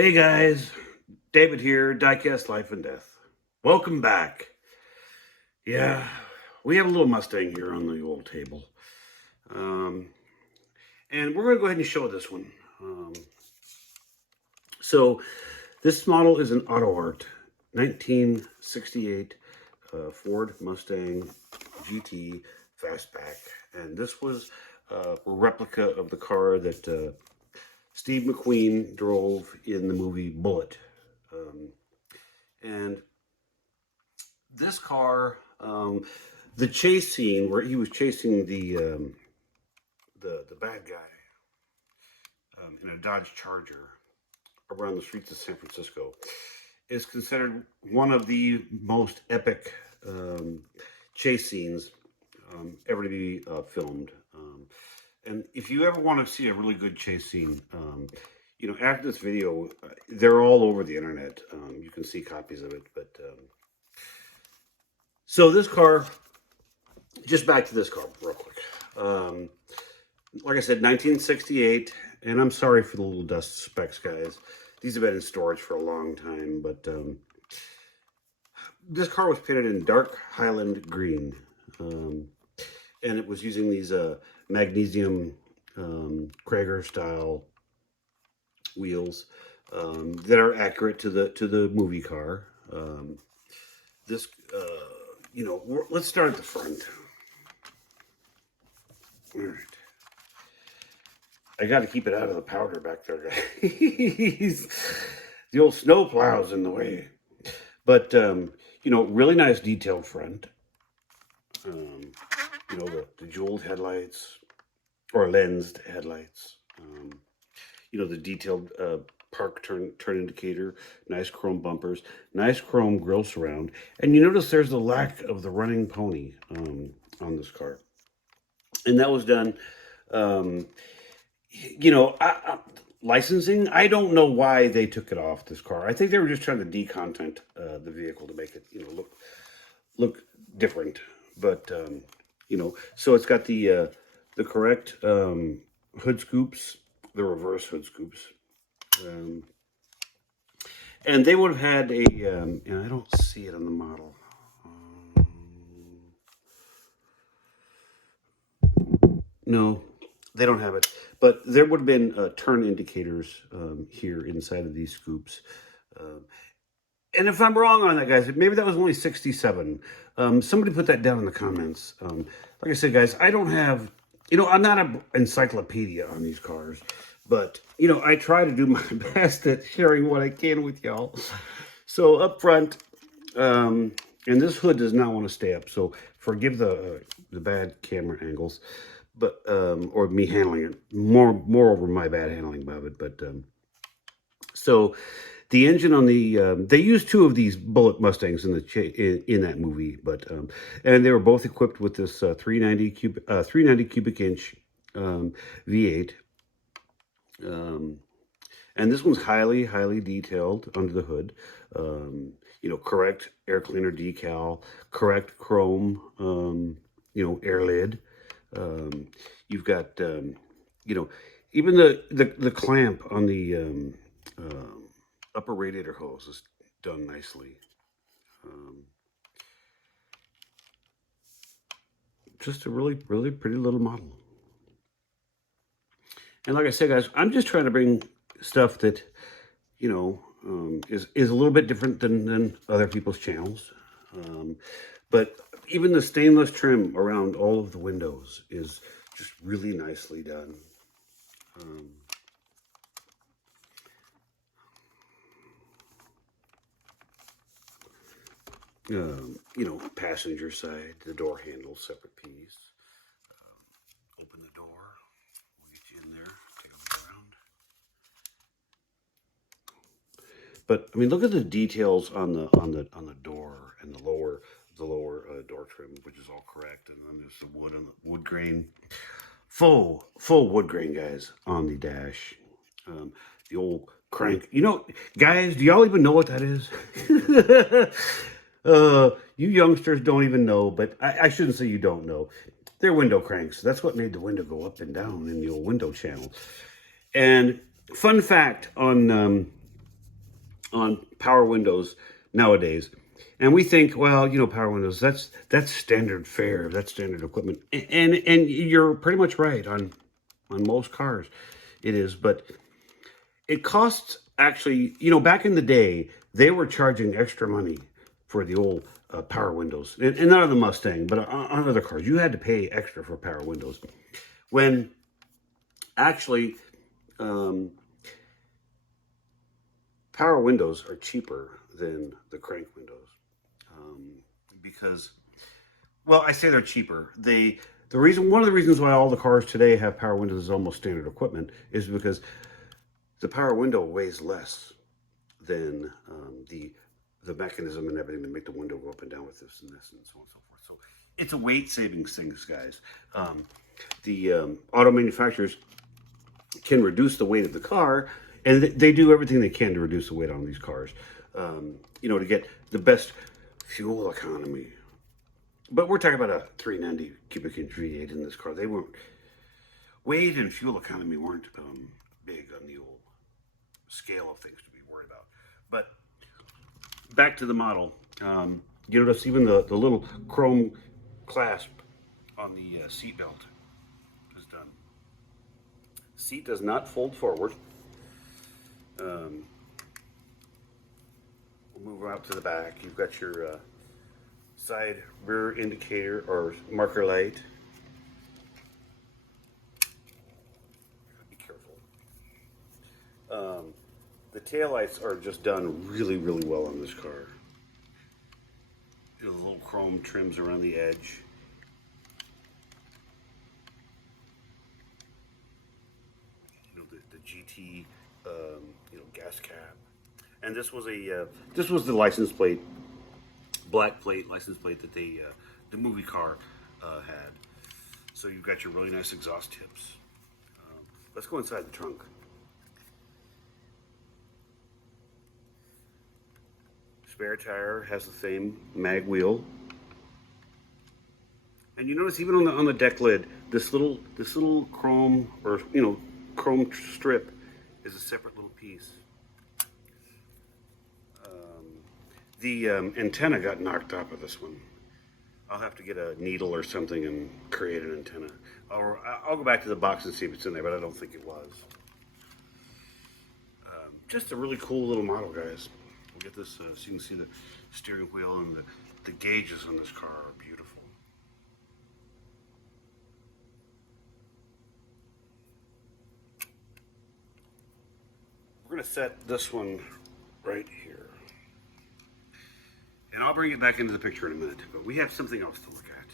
Hey guys, David here, Diecast Life and Death. Welcome back. Yeah, we have a little Mustang here on the old table. Um, and we're going to go ahead and show this one. So this model is an AutoArt 1968 Ford Mustang GT Fastback. And this was a replica of the car that Steve McQueen drove in the movie Bullitt. And this car, the chase scene where he was chasing the bad guy in a Dodge Charger around the streets of San Francisco is considered one of the most epic chase scenes ever to be filmed. And if you ever want to see a really good chase scene, after this video, they're all over the internet. You can see copies of it. But so this car, just back to this car real quick. Like I said, 1968, and I'm sorry for the little dust specks, guys. These have been in storage for a long time, but this car was painted in dark Highland green, and it was using these magnesium Krager style wheels that are accurate to the movie car. Let's start at the front. All right. I got to keep it out of the powder back there, guys. The old snow plow's in the way. But, really nice detailed front. The jeweled headlights or lensed headlights. The detailed park turn indicator, nice chrome bumpers, nice chrome grille surround. And you notice there's the lack of the running pony on this car. And that was done, licensing. I don't know why they took it off this car. I think they were just trying to decontent the vehicle to make it, look different. But, so it's got the correct hood scoops, the reverse hood scoops. And they would have had a, and I don't see it on the model. No, they don't have it. But there would have been turn indicators here inside of these scoops. And if I'm wrong on that, guys, maybe that was only 67. Somebody put that down in the comments. Like I said, guys, I don't have, I'm not an encyclopedia on these cars. But, I try to do my best at sharing what I can with y'all. So up front, and this hood does not want to stay up. So forgive the bad camera angles. But or me handling it, more over my bad handling of it. But so the engine on the they used two of these Bullitt Mustangs in in that movie, but and they were both equipped with this 390 cubic inch V8, and this one's highly detailed under the hood. Correct air cleaner decal, correct chrome, air lid. You've got, even the clamp on the upper radiator hose is done nicely. Just a really pretty little model. And like I said, guys, I'm just trying to bring stuff that, is a little bit different than other people's channels. But even the stainless trim around all of the windows is just really nicely done. Passenger side, the door handle, separate piece. Open the door. We'll get you in there. Take a look around. But I mean, look at the details on the door and the lower door trim, which is all correct. And then there's the wood and the wood grain, full wood grain, guys, on the dash. The old crank. Guys, do y'all even know what that is? You youngsters don't even know, but I shouldn't say you don't know. They're window cranks. That's what made the window go up and down in the old window channel. And fun fact on on power windows nowadays. And we think, well, power windows, that's standard fare, that's standard equipment. And you're pretty much right on most cars. It is, but it costs actually, back in the day, they were charging extra money for the old power windows. And not on the Mustang, but on other cars. You had to pay extra for power windows. When actually, um, power windows are cheaper than the crank windows. Because, well, I say they're cheaper. One of the reasons why all the cars today have power windows as almost standard equipment is because the power window weighs less than the mechanism and everything to make the window go up and down with this and this and so on and so forth. So it's a weight savings thing, guys. The auto manufacturers can reduce the weight of the car, and they do everything they can to reduce the weight on these cars, to get the best fuel economy. But we're talking about a 390 cubic inch V8 in this car. They weren't, weight and fuel economy weren't big on the old scale of things to be worried about. But back to the model. You notice even the little chrome clasp on the seat belt is done. Seat does not fold forward. We'll move out to the back. You've got your side rear indicator or marker light. Be careful. The taillights are just done really, really well on this car. The little chrome trims around the edge. The GT, gas cap. And this was the license plate, black plate license plate that the movie car had. So you've got your really nice exhaust tips. Let's go inside the trunk. Spare tire has the same mag wheel. And you notice even on the deck lid, this little chrome or chrome strip is a separate little piece. The antenna got knocked off of this one. I'll have to get a needle or something and create an antenna. Or I'll go back to the box and see if it's in there, but I don't think it was. Just a really cool little model, guys. We'll get this so you can see the steering wheel and the gauges on this car are beautiful. We're going to set this one right here. And I'll bring it back into the picture in a minute, but we have something else to look at.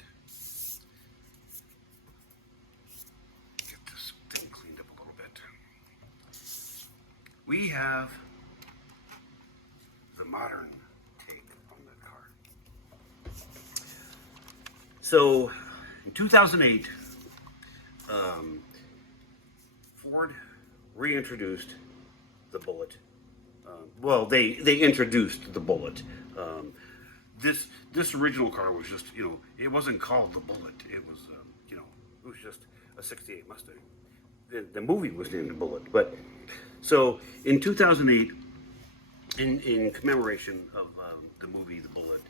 Get this thing cleaned up a little bit. We have the modern take on the car. So, in 2008, Ford reintroduced the Bullitt. Well, they introduced the Bullitt. This original car was just, it wasn't called the Bullitt. It was, it was just a '68 Mustang. The movie was named the Bullitt. But so in 2008, in commemoration of the movie The Bullitt,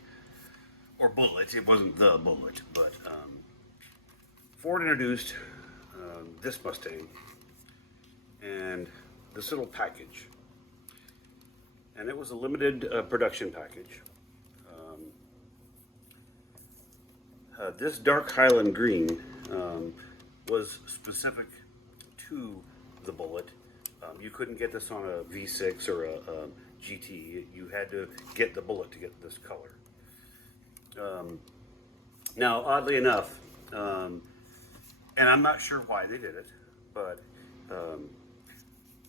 or Bullitt, it wasn't the Bullitt, but Ford introduced this Mustang and this little package. And it was a limited production package. This dark Highland green was specific to the Bullitt. You couldn't get this on a V6 or a GT. You had to get the Bullitt to get this color. Now, oddly enough, and I'm not sure why they did it, but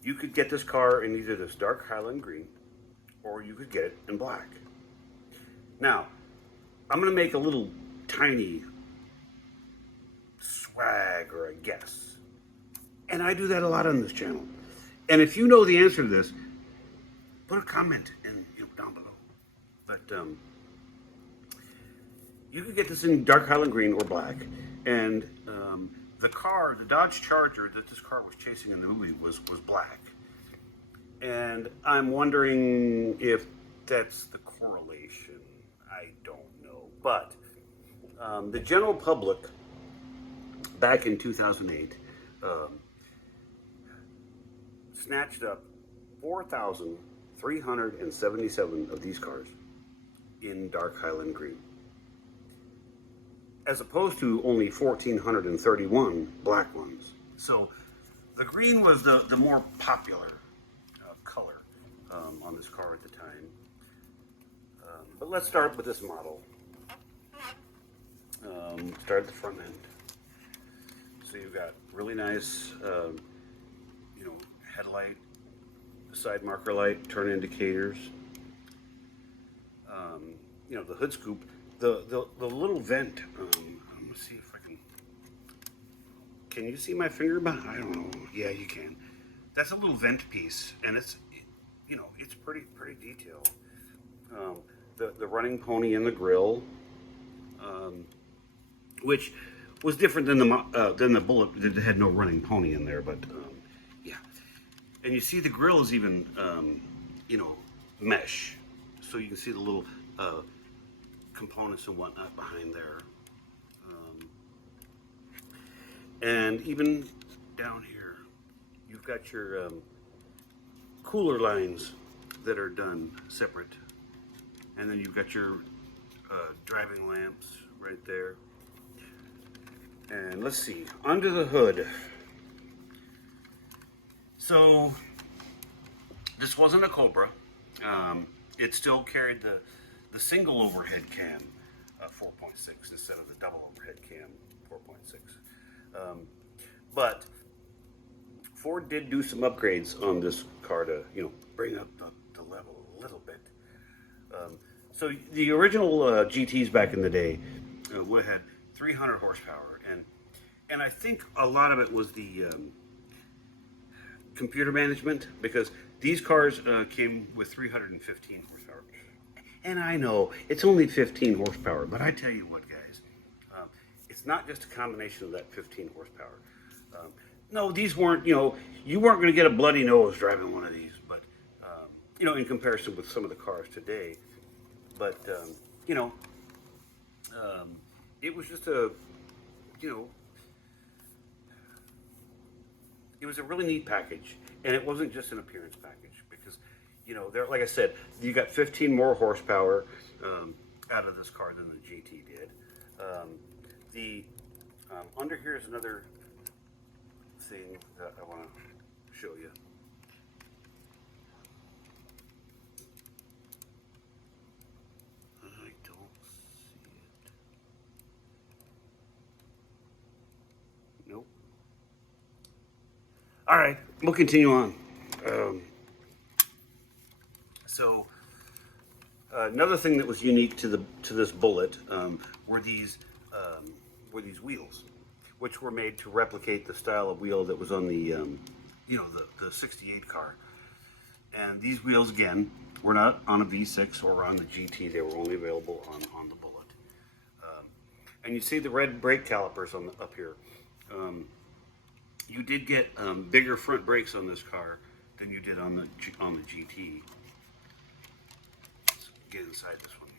you could get this car in either this dark Highland green or you could get it in black. Now, I'm going to make a little tiny swag or a guess. And I do that a lot on this channel. And if you know the answer to this, put a comment down below. But you could get this in dark Highland green or black. And the Dodge Charger that this car was chasing in the movie was black. And I'm wondering if that's the correlation. I don't know. But the general public back in 2008 um, snatched up 4,377 of these cars in dark Highland green, as opposed to only 1,431 black ones. So the green was the more popular color on this car at the time. But let's start with this model. Start at the front end. So you've got really nice, headlight, side marker light, turn indicators. The hood scoop, the little vent. I'm gonna see if I can. Can you see my finger behind? I don't know. Yeah, you can. That's a little vent piece, and it's pretty detailed. The running pony in the grill, which was different than the Bullitt. It had no running pony in there, but yeah. And you see the grill is even mesh, so you can see the little components and whatnot behind there. And even down here, you've got your cooler lines that are done separate, and then you've got your driving lamps right there. And let's see, under the hood. So this wasn't a Cobra. It still carried the single overhead cam 4.6 instead of the double overhead cam 4.6. But Ford did do some upgrades on this car to bring up the level a little bit. So the original GTs back in the day would have had 300 horsepower, and I think a lot of it was the computer management, because these cars came with 315 horsepower. And I know it's only 15 horsepower, but I tell you what, guys, it's not just a combination of that 15 horsepower. No, these weren't, you weren't going to get a bloody nose driving one of these, but, in comparison with some of the cars today. But, it was just it was a really neat package, and it wasn't just an appearance package, because there, like I said, you got 15 more horsepower out of this car than the GT did. The under here is another thing that I want to show you. I don't see it. Nope. All right, we'll continue on. So another thing that was unique to this Bullitt were these wheels, which were made to replicate the style of wheel that was on the the '68 car. And these wheels again were not on a V6 or on the GT; they were only available on the Bullitt. And you see the red brake calipers up here. You did get bigger front brakes on this car than you did on the GT. Let's get inside this one.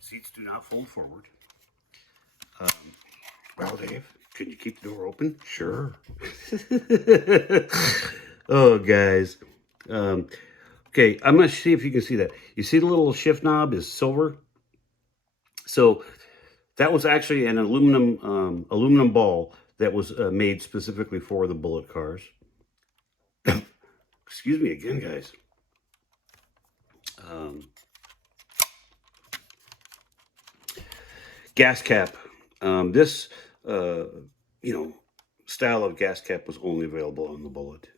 Seats do not fold forward. Well, Dave, can you keep the door open? Sure. Oh, guys. Okay, I'm going to see if you can see that. You see the little shift knob is silver? So that was actually an aluminum ball that was made specifically for the Bullitt cars. Excuse me again, guys. Gas cap. This, style of gas cap was only available on the Bullitt.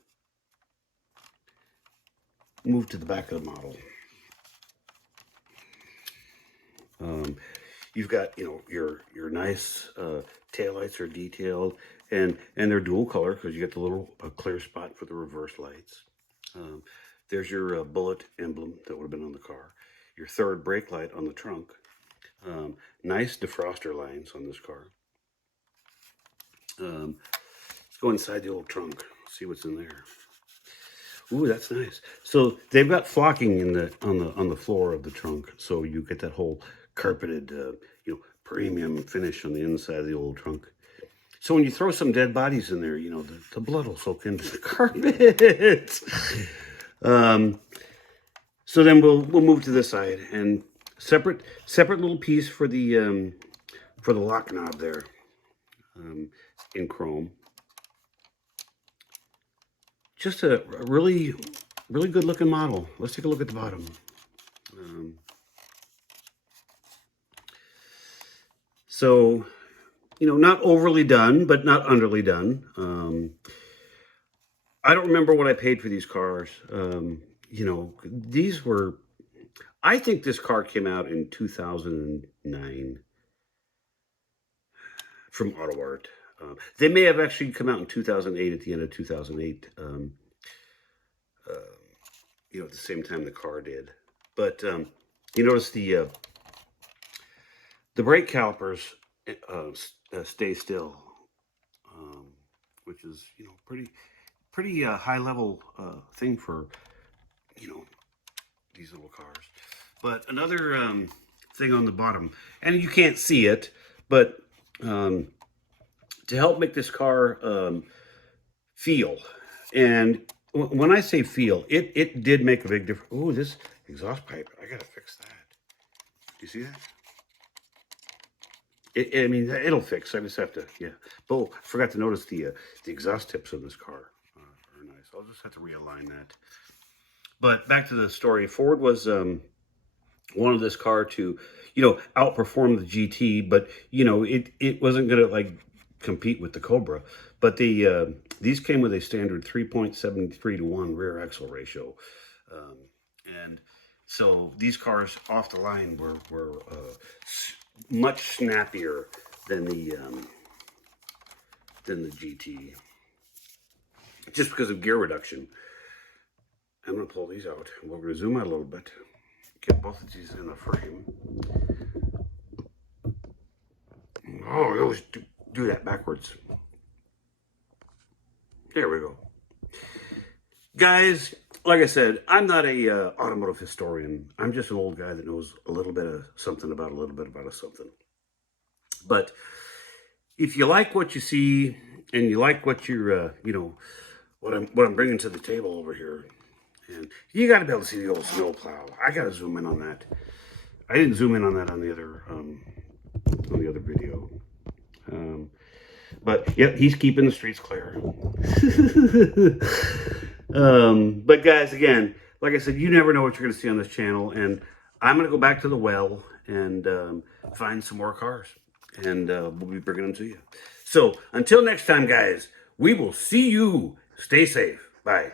Move to the back of the model. You've got your nice taillights are detailed, and they're dual color because you get the little clear spot for the reverse lights. There's your Bullitt emblem that would have been on the car. Your third brake light on the trunk. Nice defroster lines on this car. Let's go inside the old trunk, see what's in there. Ooh, that's nice. So they've got flocking in the on the floor of the trunk, so you get that whole carpeted, premium finish on the inside of the old trunk. So when you throw some dead bodies in there, the blood will soak into the carpet. So then we'll move to this side, and separate little piece for the lock knob there, in chrome. Just a really good looking model. Let's take a look at the bottom. So, not overly done, but not underly done. I don't remember what I paid for these cars. These were, I think this car came out in 2009 from AutoArt. They may have actually come out in 2008, at the end of 2008, at the same time the car did. But you notice the brake calipers stay still, which is pretty high level thing for these little cars. But another thing on the bottom, and you can't see it, but to help make this car feel, and when I say feel, it did make a big difference. Oh, this exhaust pipe, I gotta fix that. Do you see that? I mean, it'll fix. I just have to, yeah. Oh, I forgot to notice the exhaust tips on this car are nice. I'll just have to realign that. But back to the story. Ford was wanted this car to, outperform the GT, but it wasn't gonna like compete with the Cobra. But these came with a standard 3.73 to 1 rear axle ratio, and so these cars off the line were much snappier than the GT, just because of gear reduction. I'm gonna pull these out. We're gonna zoom out a little bit. Get both of these in the frame. Oh, I always do that backwards. There we go. Guys, like I said, I'm not a automotive historian. I'm just an old guy that knows a little bit of something about a little bit about a something. But if you like what you see, and you like what you're, what I'm bringing to the table over here, and you got to be able to see the old snow plow. I got to zoom in on that. I didn't zoom in on that on the other video. But yep, he's keeping the streets clear. But guys, again, like I said, you never know what you're going to see on this channel, and I'm going to go back to the well and find some more cars, and we'll be bringing them to you. So until next time, guys, we will see you. Stay safe. Bye.